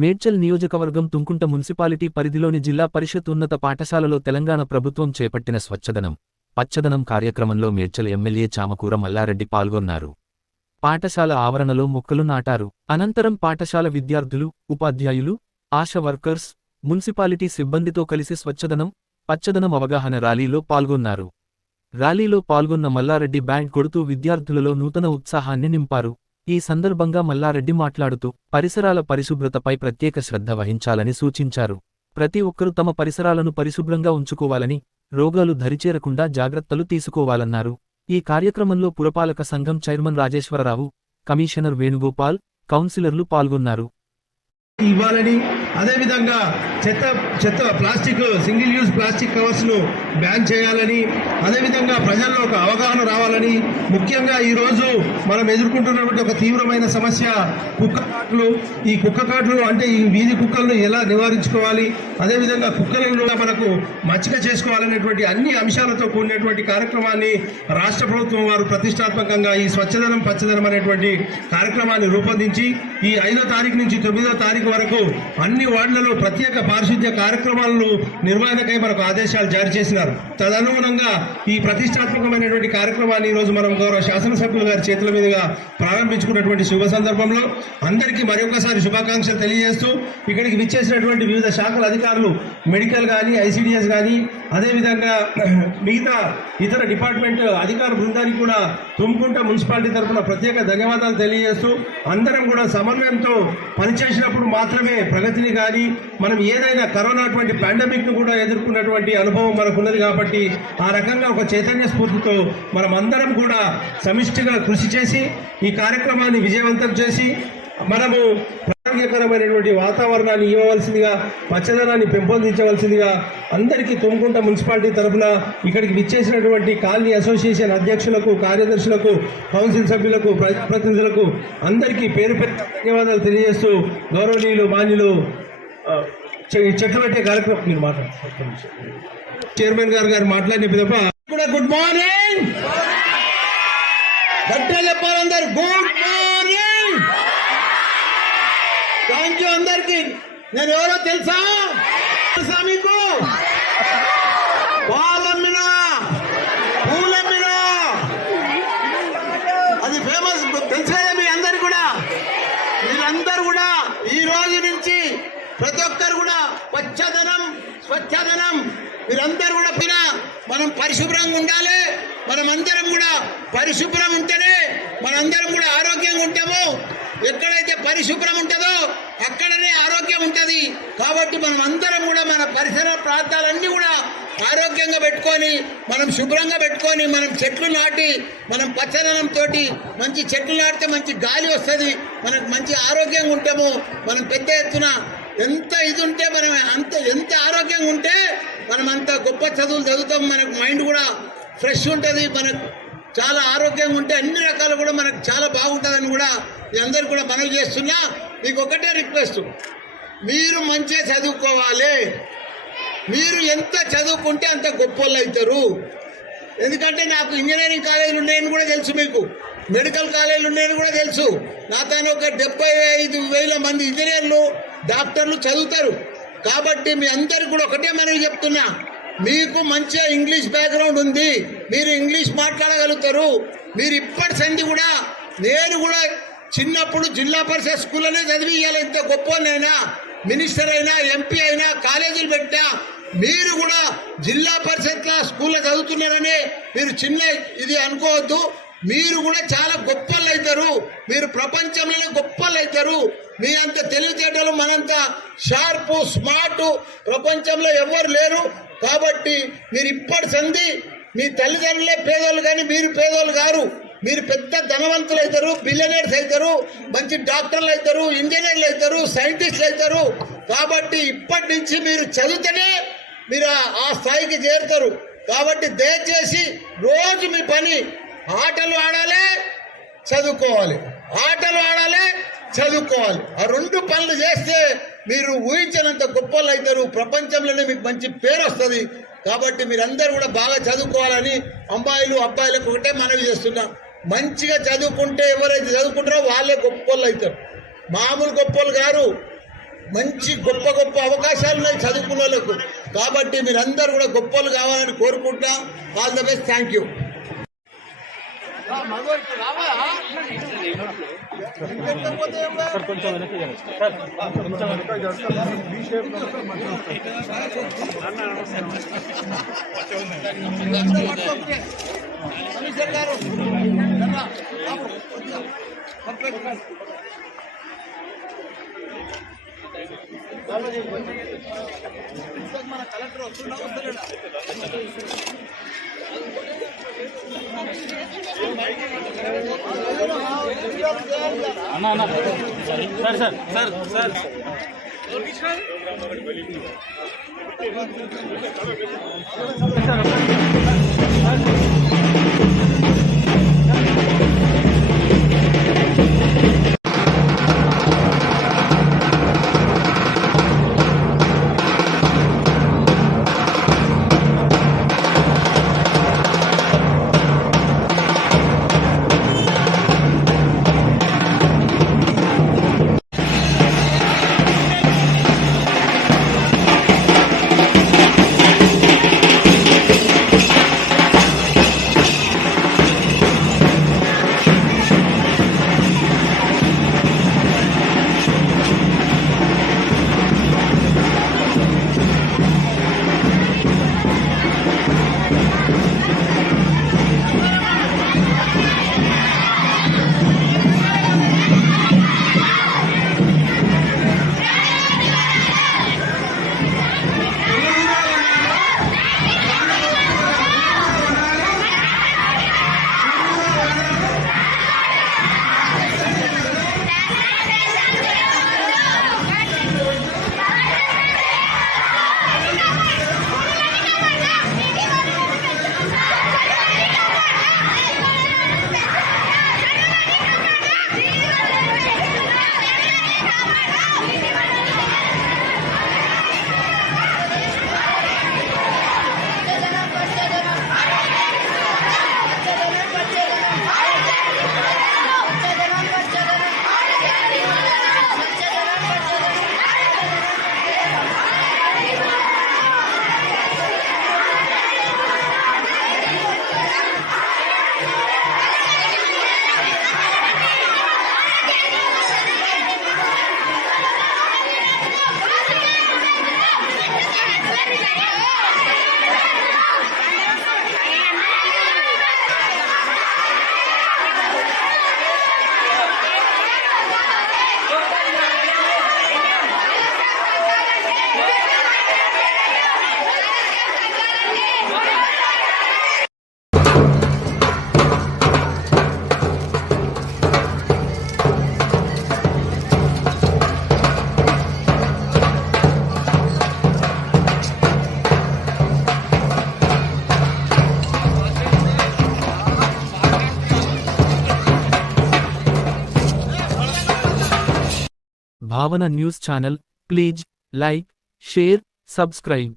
మేడ్చల్ నియోజకవర్గం తుంకుంట మున్సిపాలిటీ పరిధిలోని జిల్లా పరిషత్ ఉన్నత పాఠశాలలో తెలంగాణ ప్రభుత్వం చేపట్టిన స్వచ్ఛదనం పచ్చదనం కార్యక్రమంలో మేడ్చల్ ఎమ్మెల్యే చామకూర మల్లారెడ్డి పాల్గొన్నారు. పాఠశాల ఆవరణలో మొక్కలు నాటారు. అనంతరం పాఠశాల విద్యార్థులు, ఉపాధ్యాయులు, ఆశా వర్కర్స్, మున్సిపాలిటీ సిబ్బందితో కలిసి స్వచ్ఛదనం, పచ్చదనం అవగాహన ర్యాలీలో పాల్గొన్నారు. ర్యాలీలో పాల్గొన్న మల్లారెడ్డి బ్యాండ్ కొడుతూ విద్యార్థులలో నూతన ఉత్సాహాన్ని నింపారు. ఈ సందర్భంగా మల్లారెడ్డి మాట్లాడుతూ పరిసరాల పరిశుభ్రతపై ప్రత్యేక శ్రద్ధ వహించాలని సూచించారు. ప్రతి ఒక్కరూ తమ పరిసరాలను పరిశుభ్రంగా ఉంచుకోవాలని, రోగాలు దరిచేరకుండా జాగ్రత్తలు తీసుకోవాలన్నారు. ఈ కార్యక్రమంలో పురపాలక సంఘం చైర్మన్ రాజేశ్వరరావు, కమిషనర్ వేణుగోపాల్, కౌన్సిలర్లు పాల్గొన్నారు. ఇవ్వాలని, అదేవిధంగా చెత్త ప్లాస్టిక్ సింగిల్ యూజ్ ప్లాస్టిక్ కవర్స్ను బ్యాన్ చేయాలని, అదేవిధంగా ప్రజల్లో ఒక అవగాహన రావాలని, ముఖ్యంగా ఈరోజు మనం ఎదుర్కొంటున్నటువంటి ఒక తీవ్రమైన సమస్య కుక్క కాట్లు. ఈ కుక్క కాట్లు అంటే ఈ వీధి కుక్కలను ఎలా నివారించుకోవాలి, అదేవిధంగా కుక్కలను మనకు మచ్చిక చేసుకోవాలనేటువంటి అన్ని అంశాలతో కూడినటువంటి కార్యక్రమాన్ని రాష్ట్ర ప్రభుత్వం వారు ప్రతిష్టాత్మకంగా ఈ స్వచ్ఛదనం పచ్చదనం అనేటువంటి కార్యక్రమాన్ని రూపొందించి ఈ 5వ తారీఖు నుంచి 9వ తారీఖు వరకు అన్ని వార్డులలో ప్రత్యేక పారిశుద్ధ్య కార్యక్రమాలను నిర్వహణకై మనకు ఆదేశాలు జారీ చేసినారు. తదనుగుణంగా ఈ ప్రతిష్టాత్మకమైనటువంటి కార్యక్రమాన్ని ఈరోజు మనం గౌరవ శాసనసభ్యుల గారి చేతుల మీదుగా ప్రారంభించుకున్నటువంటి శుభ సందర్భంలో అందరికీ మరొకసారి శుభాకాంక్షలు తెలియజేస్తూ ఇక్కడికి విచ్చేసినటువంటి వివిధ శాఖల అధికారులు, మెడికల్ కానీ, ఐసిడిఎస్ కానీ, అదేవిధంగా మిగతా ఇతర డిపార్ట్మెంట్ అధికార బృందానికి కూడా తుంకుంట మున్సిపాలిటీ తరఫున ప్రత్యేక ధన్యవాదాలు తెలియజేస్తూ అందరం కూడా సమన్వయంతో పనిచేసినప్పుడు మాత్రమే ప్రగతిని కానీ మనం ఏదైనా కరోనా అటువంటి పాండమిక్ ను కూడా ఎదుర్కొన్నటువంటి అనుభవం మనకున్నది. కాబట్టి ఆ రకంగా ఒక చైతన్య స్ఫూర్తితో మనం అందరం కూడా సమిష్టిగా కృషి చేసి ఈ కార్యక్రమాన్ని విజయవంతం చేసి మనము ఆరోగ్యకరమైనటువంటి వాతావరణాన్ని ఇవ్వవలసిందిగా, పచ్చదనాన్ని పెంపొందించవలసిందిగా అందరికీ తుంకుంట మున్సిపాలిటీ తరఫున ఇక్కడికి విచ్చేసినటువంటి కాలనీ అసోసియేషన్ అధ్యక్షులకు, కార్యదర్శులకు, కౌన్సిల్ సభ్యులకు, ప్రజాప్రతినిధులకు అందరికీ పేరు పేరు ధన్యవాదాలు తెలియజేస్తూ గౌరవనీయులు మాన్యులు చెట్లు పెట్టే కార్యక్రమం మీరు మాట్లాడుతున్నారు. చైర్మన్ గారు మాట్లాడిన తప్ప కూడా గుడ్ మార్నింగ్ గట్టిగా చెప్పాలందరూ గుడ్ మార్నింగ్. థ్యాంక్ యూ అందరికి. నేను ఎవరో తెలుసా మీకు? పాలమ్మినా, పూలమ్మినా, అది ఫేమస్ తెలుసు కదా మీ అందరు కూడా. మీరందరూ కూడా ఈ రోజు నుంచి ప్రతి ఒక్కరు కూడా పచ్చదనం, స్వచ్ఛదనం మీరందరూ కూడా మనం పరిశుభ్రంగా ఉండాలి. మనమందరం కూడా పరిశుభ్రం ఉంటేనే మనందరం కూడా ఆరోగ్యంగా ఉంటాము. ఎక్కడైతే పరిశుభ్రం ఉంటుందో అక్కడనే ఆరోగ్యం ఉంటుంది. కాబట్టి మనం అందరం కూడా మన పరిసర ప్రాంతాలన్నీ కూడా ఆరోగ్యంగా పెట్టుకొని, మనం శుభ్రంగా పెట్టుకొని, మనం చెట్లు నాటి, మనం పచ్చదనంతో మంచి చెట్లు నాటితే మంచి గాలి వస్తుంది, మనకు మంచి ఆరోగ్యంగా ఉంటాము. మనం పెద్ద ఎత్తున ఎంత ఇది ఉంటే మనం ఎంత ఆరోగ్యంగా ఉంటే మనం అంత గొప్ప చదువులు చదువుతాం. మనకు మైండ్ కూడా ఫ్రెష్ ఉంటుంది. మనకు చాలా ఆరోగ్యంగా ఉంటే అన్ని రకాలు కూడా మనకు చాలా బాగుంటుందని కూడా మీ అందరు కూడా మనవి చేస్తున్నా. మీకు ఒకటే రిక్వెస్ట్, మీరు మంచిగా చదువుకోవాలి. మీరు ఎంత చదువుకుంటే అంత గొప్పలు అవుతారు. ఎందుకంటే నాకు ఇంజనీరింగ్ కాలేజీలు ఉన్నాయని కూడా తెలుసు, మీకు మెడికల్ కాలేజీలు ఉన్నాయని కూడా తెలుసు. నాతో ఒక 75,000 మంది ఇంజనీర్లు, డాక్టర్లు చదువుతారు. కాబట్టి మీ అందరికి కూడా ఒకటే మనవి చెప్తున్నా, మీకు మంచిగా ఇంగ్లీష్ బ్యాక్గ్రౌండ్ ఉంది, మీరు ఇంగ్లీష్ మాట్లాడగలుగుతారు. మీరు ఇప్పటి సంది కూడా, నేను కూడా చిన్నప్పుడు జిల్లా పరిషత్ స్కూల్లోనే చదివియాలి. ఇంత గొప్పనైనా మినిస్టర్ అయినా, ఎంపీ అయినా, కాలేజీలు పెట్టా. మీరు కూడా జిల్లా పరిషత్ స్కూల్లో చదువుతున్నారని మీరు చిన్న ఇది అనుకోవద్దు. మీరు కూడా చాలా గొప్పలు అవుతారు. మీరు ప్రపంచంలోనే గొప్పలు అవుతారు. మీ అంత తెలివితేటలు, మనంత షార్పు, స్మార్ట్ ప్రపంచంలో ఎవరు లేరు. కాబట్టి మీరు ఇప్పటి సంధి మీ తల్లిదండ్రులే పేదోళ్ళు కానీ మీరు పేదోళ్ళు గారు. మీరు పెద్ద ధనవంతులు అవుతారు, బిలియనర్స్ అవుతారు, మంచి డాక్టర్లు అవుతారు, ఇంజనీర్లు అవుతారు, సైంటిస్టులు అవుతారు. కాబట్టి ఇప్పటి నుంచి మీరు చదివితేనే మీరు ఆ స్థాయికి చేరుతారు. కాబట్టి దయచేసి రోజు మీ పని ఆటలు ఆడాలి, చదువుకోవాలి, ఆటలు ఆడాలి, చదువుకోవాలి. ఆ 2 పనులు చేస్తే మీరు ఊహించినంత గొప్పలు అవుతారు. ప్రపంచంలోనే మీకు మంచి పేరు వస్తుంది. కాబట్టి మీరందరూ కూడా బాగా చదువుకోవాలని అమ్మాయిలు అబ్బాయిలకు ఒకటే మనవి చేస్తున్నా. మంచిగా చదువుకుంటే ఎవరైతే చదువుకుంటారో వాళ్ళే గొప్పలు అవుతారు. మామూలు గొప్పలు గారు. మంచి గొప్ప గొప్ప అవకాశాలు ఉన్నాయి చదువుకున్న వాళ్ళకు. కాబట్టి మీరందరూ కూడా గొప్పలు కావాలని కోరుకుంటా. All the best. Thank you. మన కలెక్టర్ వస్తున్నా వస్తలేడా? సార్ భావన news channel please like share subscribe.